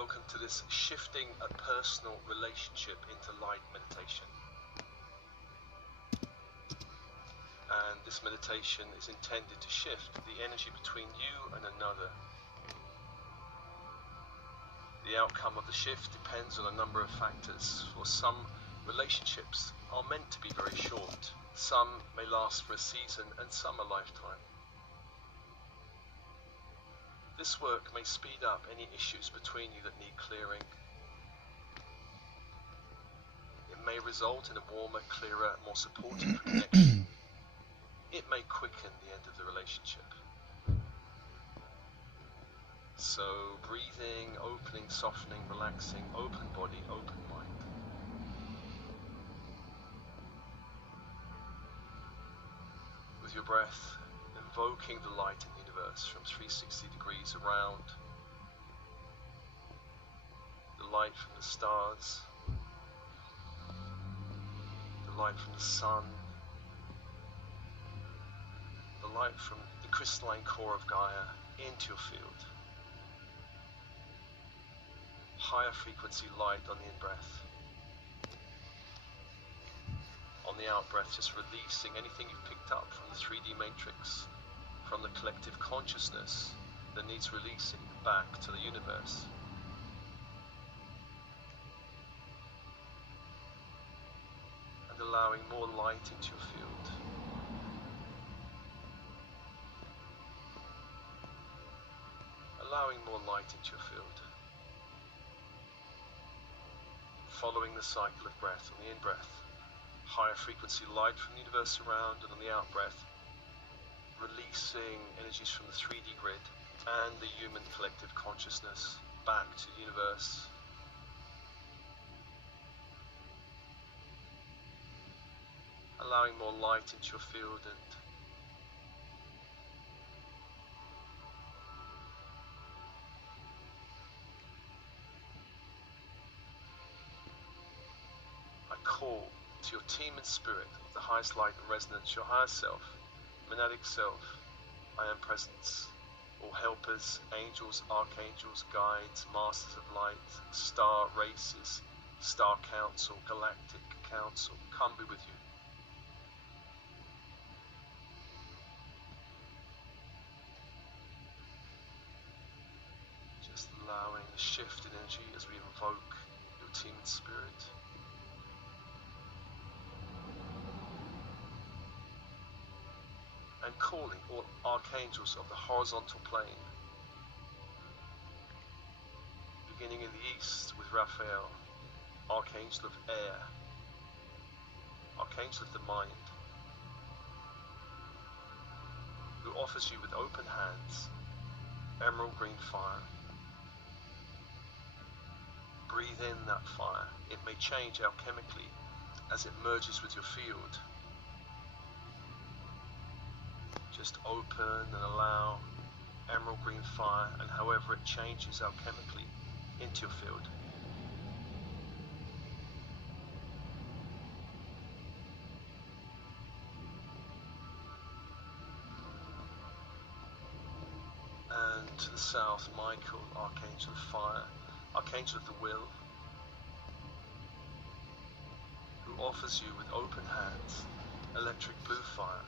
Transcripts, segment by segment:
Welcome to this shifting a personal relationship into light meditation. And this meditation is intended to shift the energy between you and another. The outcome of the shift depends on a number of factors. For some, relationships are meant to be very short. Some may last for a season and some a lifetime. This work may speed up any issues between you that need clearing. It may result in a warmer, clearer, more supportive connection. It may quicken the end of the relationship. So, breathing, opening, softening, relaxing, open body, open mind. With your breath, invoking the light in the universe from 360 degrees around, the light from the stars, the light from the sun, the light from the crystalline core of Gaia into your field. Higher frequency light on the in-breath. On the out-breath, just releasing anything you've picked up from the 3D matrix, from the collective consciousness that needs releasing back to the universe. And allowing more light into your field. Allowing more light into your field. Following the cycle of breath on the in-breath. Higher frequency light from the universe around, and on the out-breath, releasing energies from the 3D grid and the human collective consciousness back to the universe. Allowing more light into your field and I call to your team and spirit of the highest light and resonance, your higher self, monadic self, I am presence, all helpers, angels, archangels, guides, masters of light, star races, star council, galactic council, come be with you. Just allowing a shift in energy as we invoke your team and spirit. And calling all archangels of the horizontal plane, beginning in the east with Raphael, archangel of air, archangel of the mind, who offers you with open hands emerald green fire. Breathe in that fire. It may change alchemically as it merges with your field. Just open and allow emerald green fire, and however it changes alchemically, into your field. And to the south, Michael, archangel of fire, archangel of the will, who offers you with open hands electric blue fire.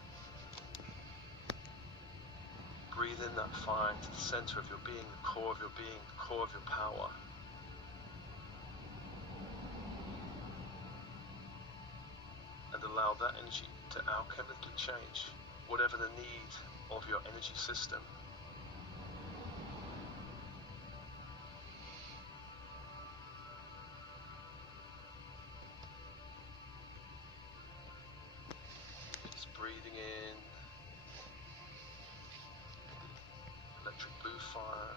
Breathe in that fire into the center of your being, the core of your being, the core of your power. And allow that energy to alchemically change whatever the need of your energy system. Just breathing in electric blue fire,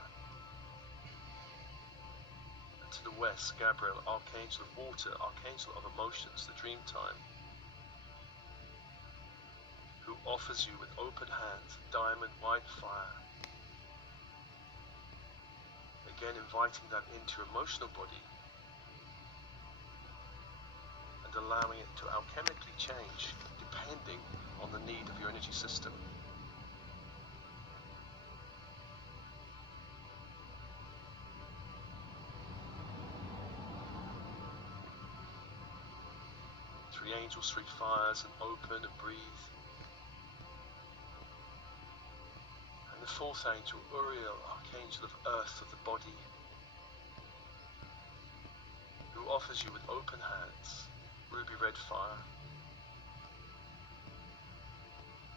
and to the west, Gabriel, archangel of water, archangel of emotions, the dream time, who offers you with open hands diamond white fire, again inviting that into your emotional body and allowing it to alchemically change depending on the need of your energy system. 3 angels, 3 fires, and open and breathe. And the 4th angel, Uriel, archangel of earth, of the body, who offers you with open hands, ruby red fire.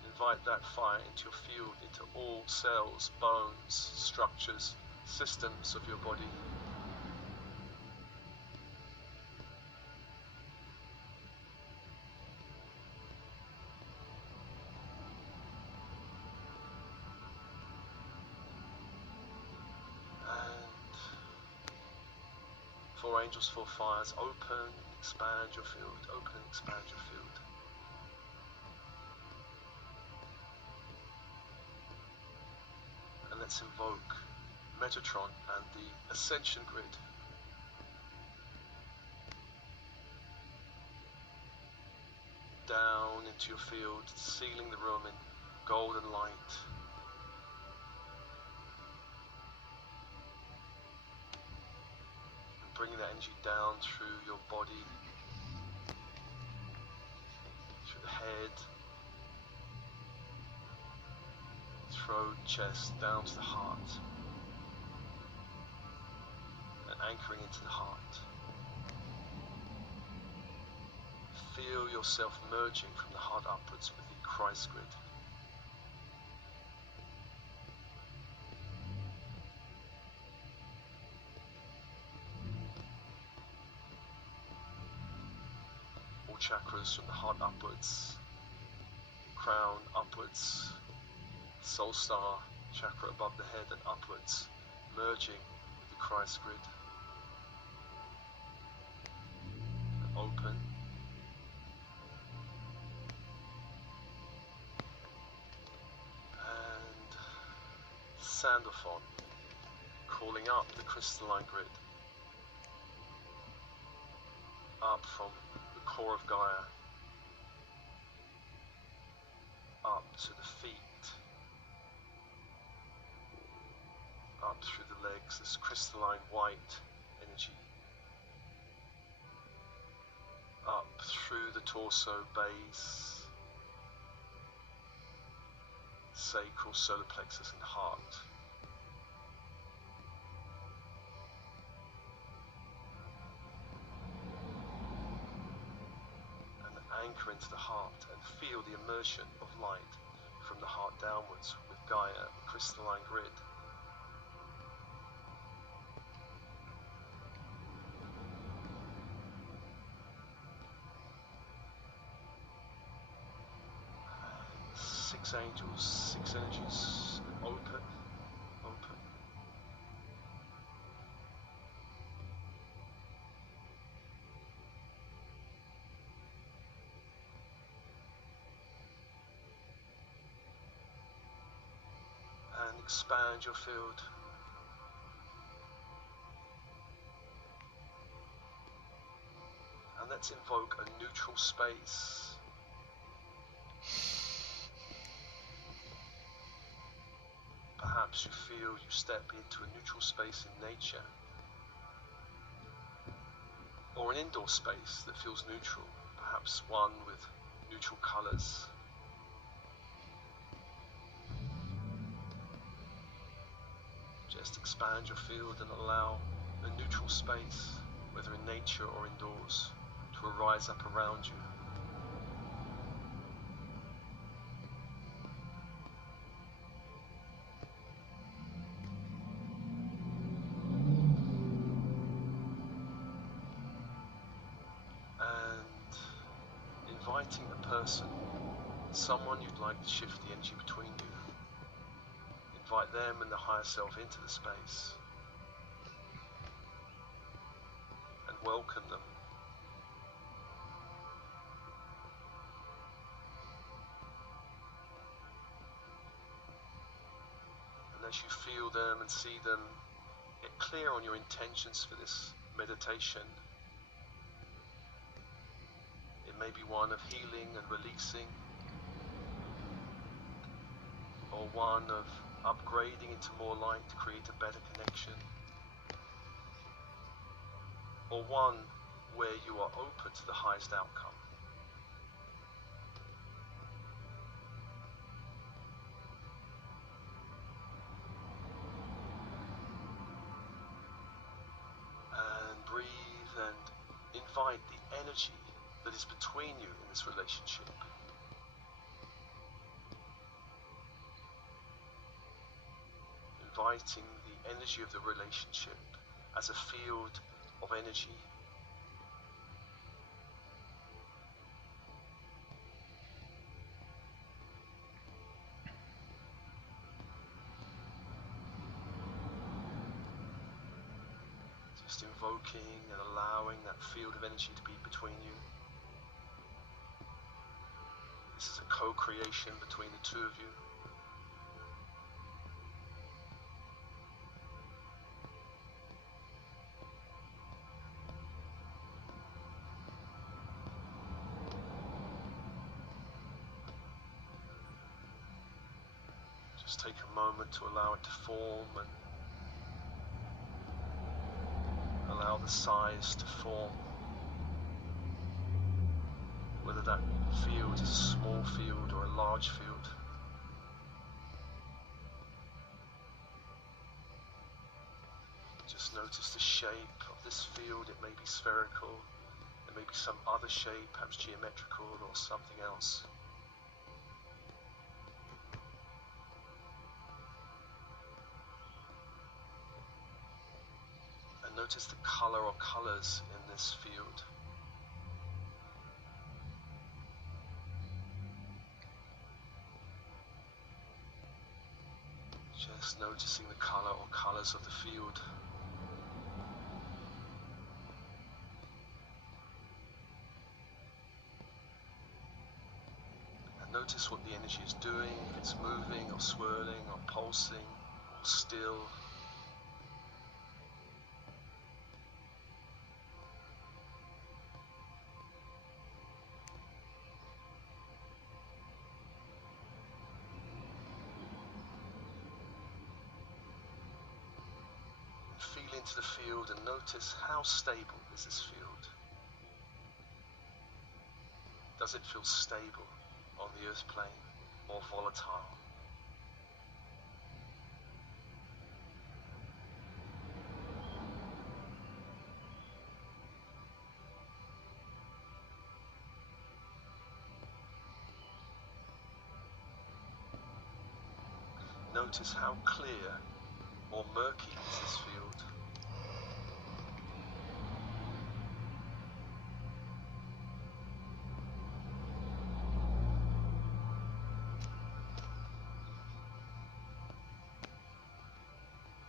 Invite that fire into your field, into all cells, bones, structures, systems of your body. And 4 angels, 4 fires, open, expand your field, open, expand your field. And let's invoke Metatron and the Ascension Grid. Down into your field, sealing the room in golden light. And bringing that energy down through your body, through the head, throat, chest, down to the heart, and anchoring into the heart. Feel yourself merging from the heart upwards with the Christ grid. All chakras from the heart upwards, crown upwards, soul star chakra above the head and upwards, merging with the Christ grid. And open. And Sandalphon, calling up the crystalline grid, up from the core of Gaia, up to the feet, up through the legs, this crystalline white energy, up through the torso, base, sacral, solar plexus and heart. And anchor into the heart and feel the immersion of light from the heart downwards with Gaia, the crystalline grid. Six angels, 6 energies, open, open. And expand your field. And let's invoke a neutral space. Perhaps you feel you step into a neutral space in nature, or an indoor space that feels neutral, perhaps one with neutral colours. Just expand your field and allow a neutral space, whether in nature or indoors, to arise up around you. Inviting a person, someone you'd like to shift the energy between you. Invite them and the higher self into the space and welcome them. And as you feel them and see them, get clear on your intentions for this meditation. It may be one of healing and releasing, or one of upgrading into more light to create a better connection, or one where you are open to the highest outcome. invite the energy that is between you in this relationship. Inviting the energy of the relationship as a field of energy. Just invoking and allowing that field of energy to be between you. This is a co-creation between the two of you. Just take a moment to allow it to form and allow the size to form. Whether that field is a small field or a large field. Just notice the shape of this field. It may be spherical, it may be some other shape, perhaps geometrical or something else. And notice the color or colors in this field. Just noticing the color or colors of the field. And notice what the energy is doing, if it's moving or swirling or pulsing or still. Feel into the field and notice how stable is this field. Does it feel stable on the earth plane or volatile? Notice how clear or murky is this field.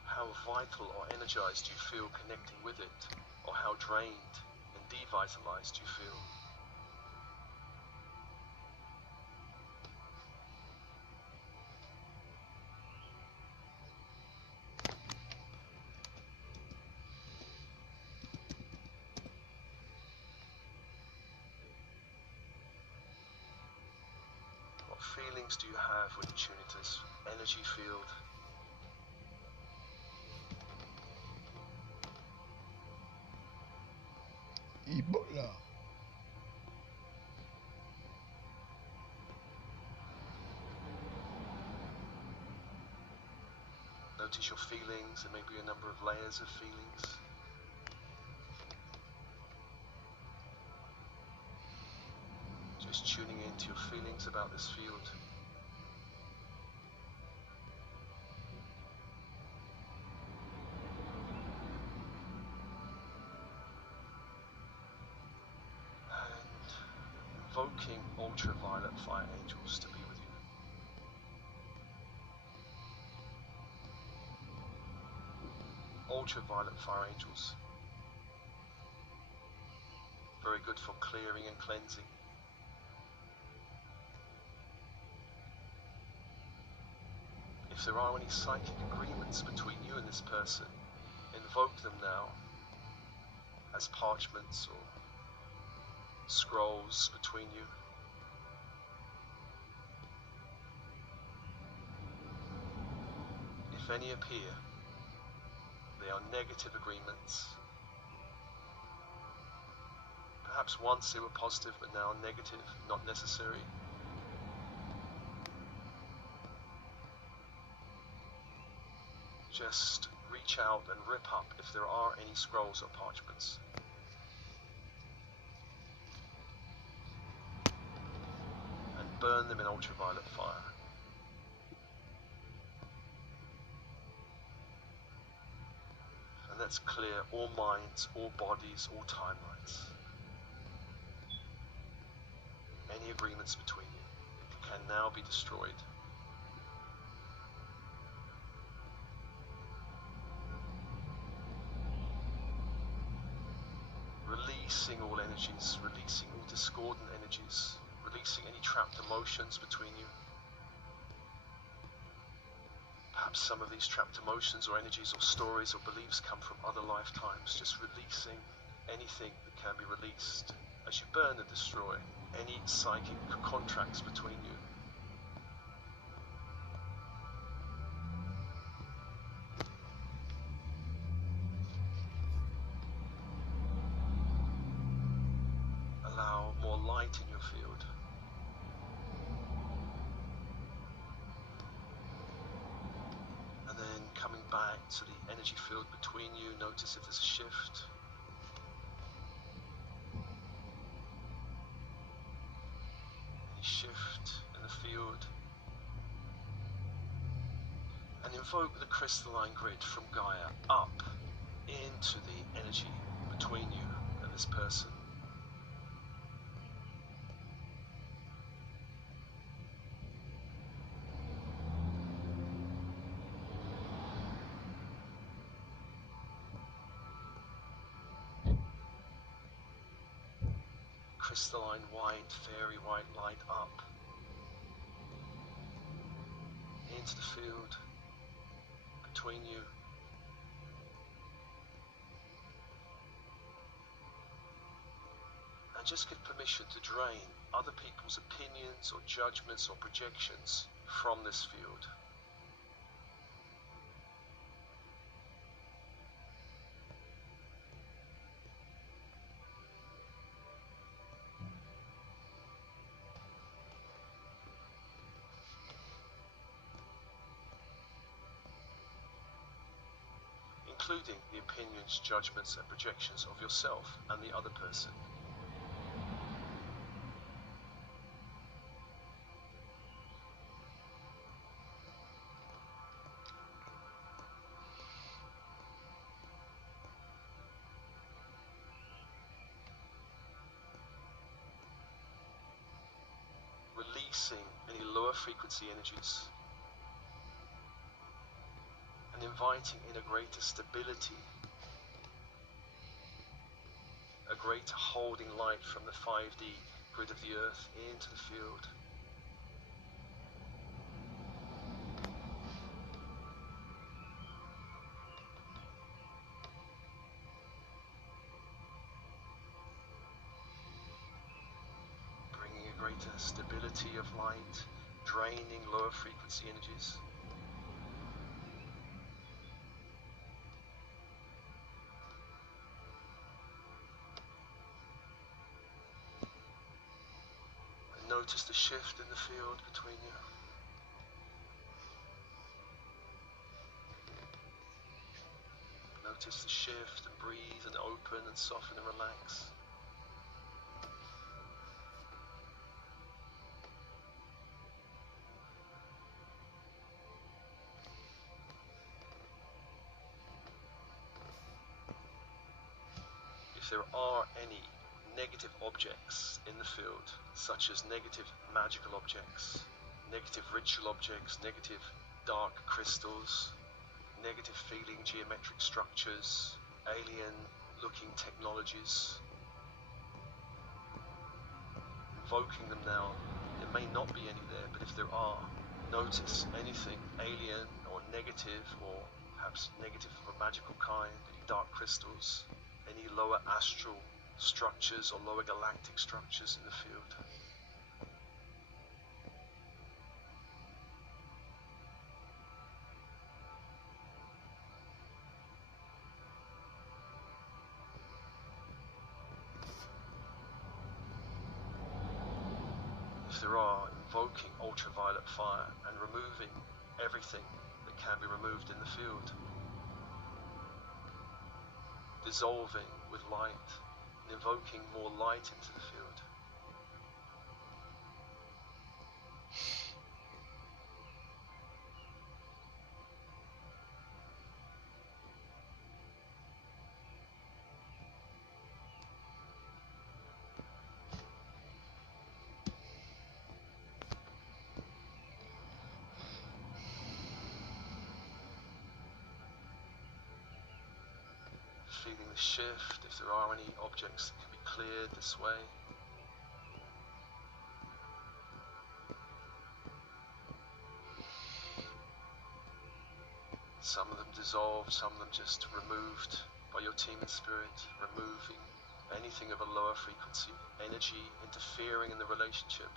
How vital or energized do you feel connecting with it, or how drained and devitalized do you feel? What feelings do you have when you tune into this energy field? Ebola. Notice your feelings. There may be a number of layers of feelings. Just tuning into your feelings about this field. Invoking ultraviolet fire angels to be with you. Ultraviolet fire angels. Very good for clearing and cleansing. If there are any psychic agreements between you and this person, invoke them now as parchments or scrolls between you. If any appear, they are negative agreements. Perhaps once they were positive, but now negative, not necessary. Just reach out and rip up if there are any scrolls or parchments. burn them in ultraviolet fire. And let's clear all minds, all bodies, all timelines. Any agreements between you can now be destroyed. Releasing all energies, releasing all discordant energies, releasing any trapped emotions between you. Perhaps some of these trapped emotions or energies or stories or beliefs come from other lifetimes. Just releasing anything that can be released as you burn and destroy any psychic contracts between you. Allow more light in your field. And then coming back to the energy field between you, notice if there's a shift. Any shift in the field. And invoke the crystalline grid from Gaia up into the energy between you and this person. Crystalline white, fairy white light up into the field between you. And just give permission to drain other people's opinions or judgments or projections from this field. Including the opinions, judgments and projections of yourself and the other person. Releasing any lower frequency energies and inviting in a greater stability, a greater holding light from the 5D grid of the earth into the field. Bringing a greater stability of light, draining lower frequency energies. Notice the shift in the field between you. Notice the shift and breathe and open and soften and relax. If there are any negative objects in the field, such as negative magical objects, negative ritual objects, negative dark crystals, negative feeling geometric structures, alien looking technologies, invoking them now. There may not be any there, but if there are, notice anything alien or negative, or perhaps negative of a magical kind, any dark crystals, any lower astral structures or lower galactic structures in the field. If there are, invoking ultraviolet fire and removing everything that can be removed in the field. Dissolving with light and invoking more light into the field. shift, if there are any objects that can be cleared this way. Some of them dissolved, some of them just removed by your team and spirit, removing anything of a lower frequency energy interfering in the relationship.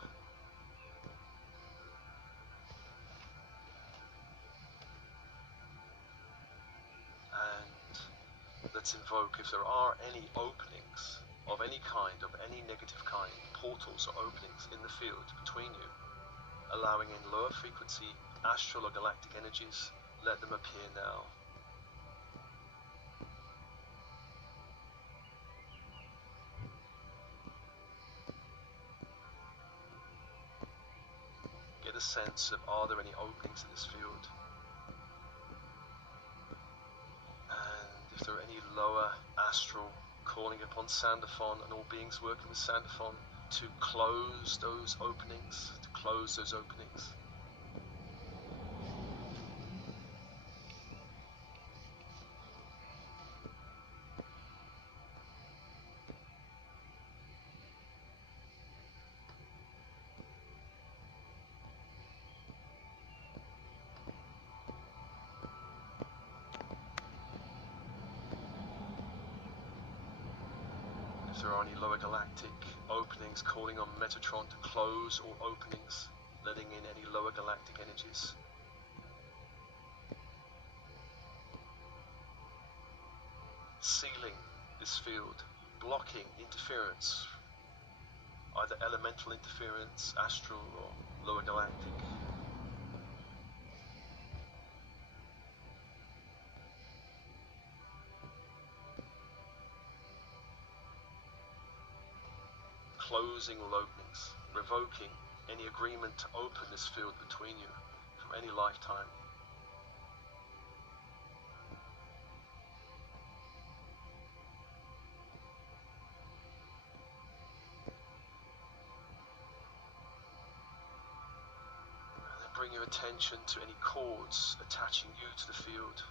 And let's invoke, if there are any openings of any kind, of any negative kind, portals or openings in the field between you, allowing in lower frequency astral or galactic energies, let them appear now. Get a sense of, are there any openings in this field? And if there are any lower astral, calling upon Sandalphon and all beings working with Sandalphon to close those openings, If there are any lower galactic openings, calling on Metatron to close all openings, letting in any lower galactic energies. Sealing this field, blocking interference, either elemental interference, astral or lower galactic. Closing all openings, revoking any agreement to open this field between you from any lifetime. And then bring your attention to any cords attaching you to the field.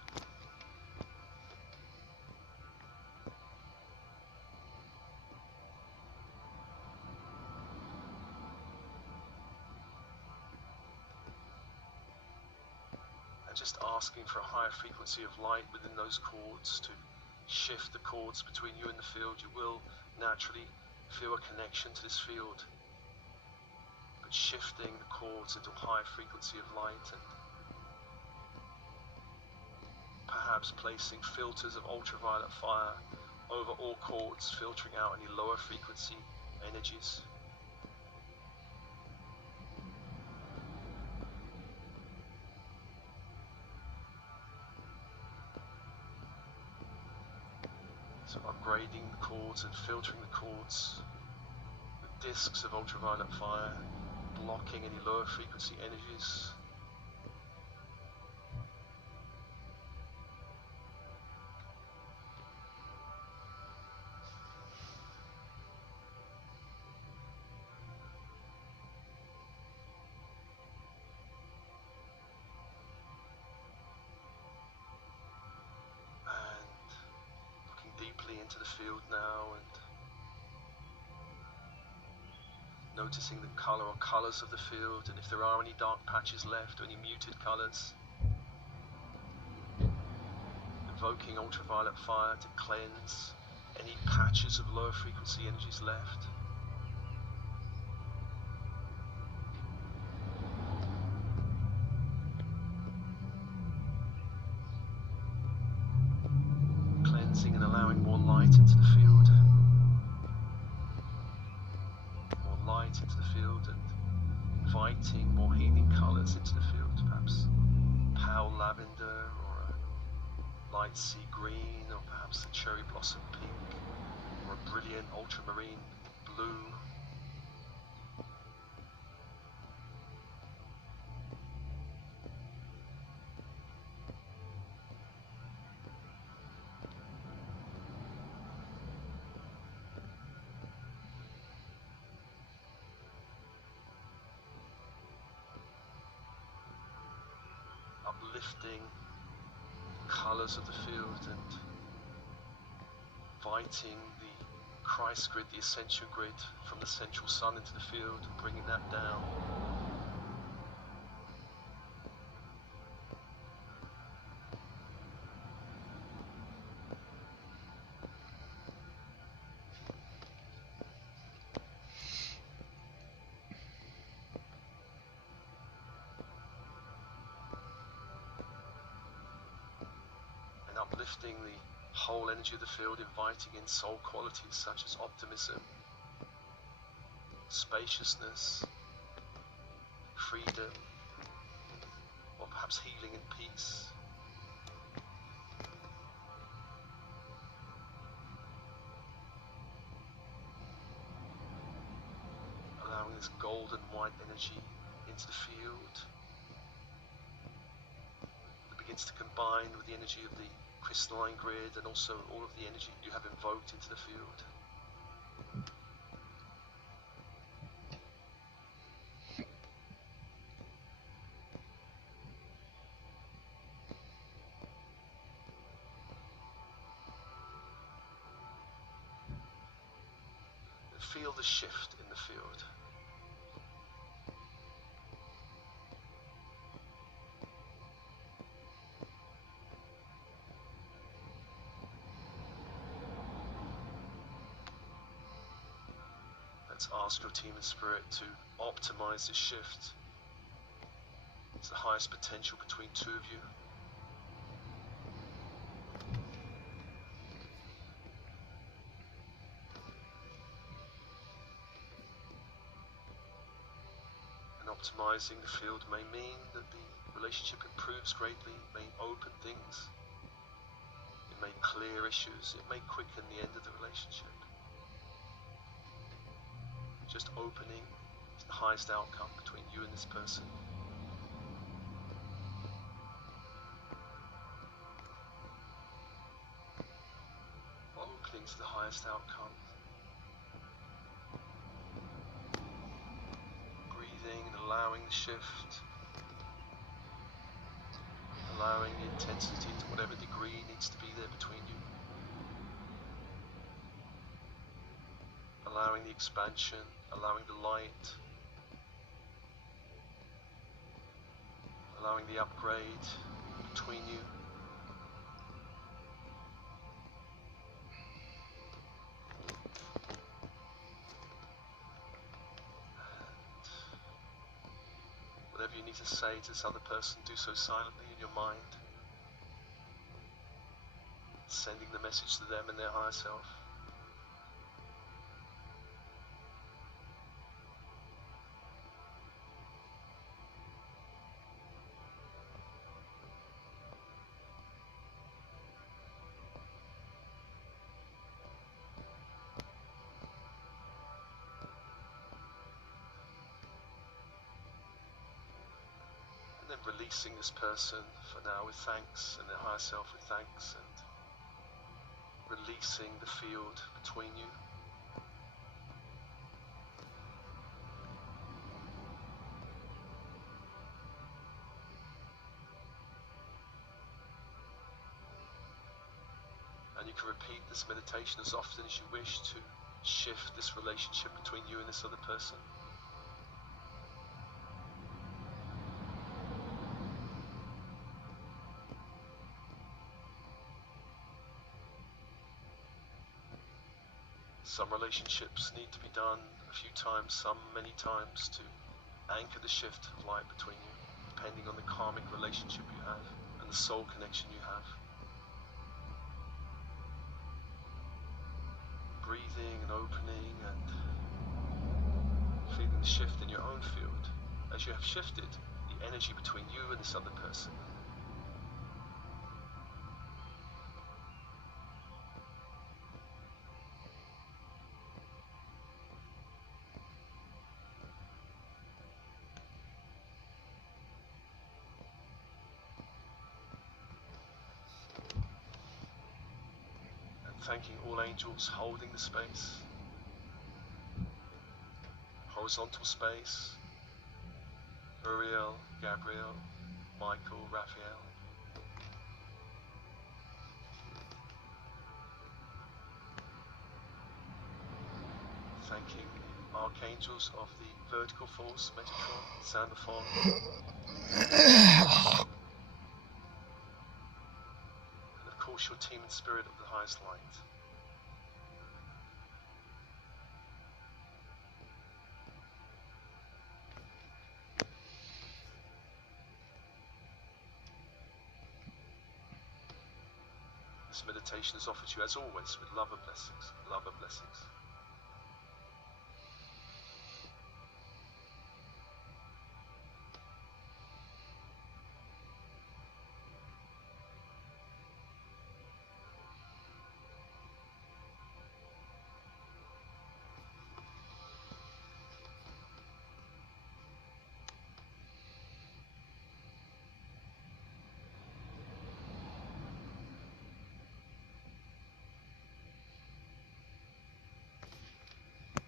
And just asking for a higher frequency of light within those cords to shift the cords between you and the field. You will naturally feel a connection to this field, but shifting the cords into a high frequency of light and perhaps placing filters of ultraviolet fire over all cords, filtering out any lower frequency energies. So upgrading the cords and filtering the cords with discs of ultraviolet fire, blocking any lower frequency energies. Deeply into the field now and noticing the color or colors of the field, and if there are any dark patches left or any muted colors, invoking ultraviolet fire to cleanse any patches of lower frequency energies left. And allowing more light into the field, more light into the field, and inviting more healing colors into the field, perhaps pale lavender or a light sea green, or perhaps a cherry blossom pink, or a brilliant ultramarine blue. Uplifting colors of the field and inviting the Christ grid, the ascension grid, from the central sun into the field, bringing that down. And uplifting the whole energy of the field, inviting in soul qualities such as optimism, spaciousness, freedom, or perhaps healing and peace. Allowing this golden white energy into the field that begins to combine with the energy of the crystalline grid and also all of the energy you have invoked into the field. And feel the shift in the field. Ask your team and spirit to optimize this shift. It's the highest potential between two of you. And optimizing the field may mean that the relationship improves greatly, it may open things, it may clear issues, it may quicken the end of the relationship. Just opening is the highest outcome between you and this person. Opening to the highest outcome. Breathing and allowing the shift. Allowing the intensity to whatever degree needs to be there between you. Allowing the expansion, allowing the light, allowing the upgrade between you. And whatever you need to say to this other person, do so silently in your mind, sending the message to them and their higher self. Releasing this person for now with thanks, and their higher self with thanks, and releasing the field between you. And you can repeat this meditation as often as you wish to shift this relationship between you and this other person. Some relationships need to be done a few times, some many times, to anchor the shift of light between you, depending on the karmic relationship you have and the soul connection you have. Breathing and opening and feeling the shift in your own field as you have shifted the energy between you and this other person. Thanking all angels holding the space, horizontal space, Uriel, Gabriel, Michael, Raphael. thanking archangels of the vertical force, Metatron, Sandalphon, and of course your team and spirit of the highest light. This meditation is offered to you as always with love and blessings, love and blessings.